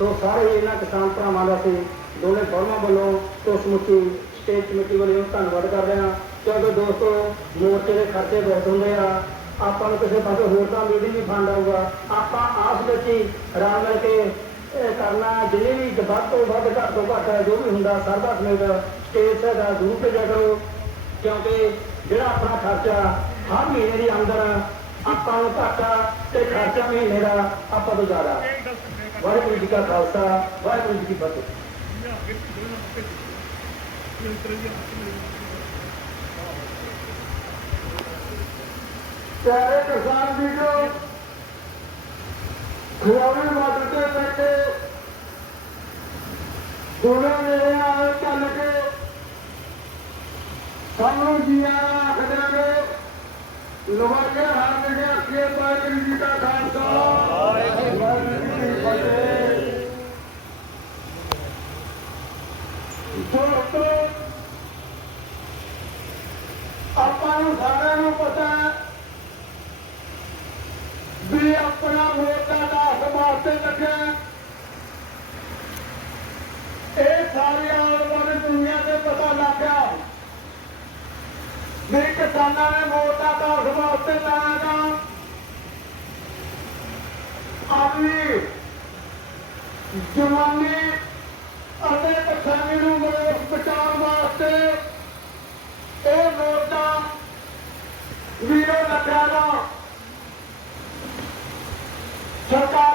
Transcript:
ਸੋ ਸਾਰੇ ਇਹਨਾਂ ਕਿਸਾਨ ਭਰਾਵਾਂ ਦਾ ਅਸੀਂ ਦੋਨੇ ਫੋਰਮਾਂ ਵੱਲੋਂ ਤੋਂ ਸਮੁੱਚੀ ਸਟੇਟ ਕਮੇਟੀ ਵੱਲੋਂ ਧੰਨਵਾਦ ਕਰਦੇ ਹਾਂ। ਕਿਉਂਕਿ ਦੋਸਤੋ, ਮੋਰਚੇ ਦੇ ਖਰਚੇ ਬਹੁਤ ਹੁੰਦੇ ਆ। ਆਪਾਂ ਨੂੰ ਕਿਸੇ ਪਾਸੇ ਹੋਰ ਤਾਂ ਉਮੀਦ ਹੀ ਫੰਡ ਆਊਗਾ। ਆਪਾਂ ਆਸ ਵਿੱਚ ਹੀ ਰਲ ਮਿਲ ਕੇ ਕਰਨਾ, ਜਿੰਨੇ ਵੀ ਵੱਧ ਤੋਂ ਵੱਧ, ਘੱਟ ਤੋਂ ਘੱਟ ਜੋ ਵੀ ਹੁੰਦਾ ਸਰਦਾ ਸਮੇਤ ਸਟੇਜ ਦਾ ਜ਼ਰੂਰ ਭੇਜਿਆ ਕਰੋ। ਕਿਉਂਕਿ ਜਿਹੜਾ ਆਪਣਾ ਖਰਚਾ ਹਰ ਮਹੀਨੇ ਦੀ ਆਮਦਨ ਆਪਾਂ ਨੂੰ ਘਾਟਾ ਤੇ ਖਰਚਾ ਮਹੀਨੇ ਦਾ ਆਪਾਂ ਤੋਂ ਜ਼ਿਆਦਾ। ਵਾਹਿਗੁਰੂ ਜੀ ਕਾ ਖਾਲਸਾ, ਵਾਹਿਗੁਰੂ ਜੀ ਕੀ ਫਤਿਹ। ਪਿਆਰੇ ਕਿਸਾਨ ਵੀਰੋ ਖਿਆਲੀ ਮਾਡਲ ਤੇ ਬੈਠੇ ਦੋਨਾਂ ਨੇ ਆਏ ਚੱਲ ਕੇ ਸਾਨੂੰ ਜੀਆ ਆਖਦੇ ਨੇ ਲਵਾਈਆਂ ਹਰ ਜਿਹੜੇ ਅੱਗੇ ਵਾਹਿਗੁਰੂ ਜੀ ਦਾ ਖਾਲਸਾ ਵਾਹਿਗੁਰੂ ਜੀ ਕੀ ਫਤਿਹ ਦੋਸਤੋ ਆਪਾਂ ਨੂੰ ਸਾਰਿਆਂ ਨੂੰ ਪਤਾ ਵੀ ਆਪਣਾ ਮੋਟਾ ਦਾਸ ਵਾਸਤੇ ਲੱਗਿਆ ਇਹ ਸਾਰੀ ਆਉਣ ਵਾਲੀ ਦੁਨੀਆ ਤੇ ਪਤਾ ਲੱਗਿਆ ਵੀ ਕਿਸਾਨਾਂ ਨੇ ਮੋਟਾ ਦਾਸ ਵਾਸਤੇ ਲਾਇਆ ਆਪਣੀ ਜਵਾਨੀ ਅਤੇ ਪਛਾਣੀ ਨੂੰ ਮਨੋਸ ਬਚਾਉਣ ਵਾਸਤੇ ਇਹ ਨੋਟਾਂ ਵੀਰੋ ਲੱਗਿਆ ਨਖਿਆਲਾ ਸਰਕਾਰ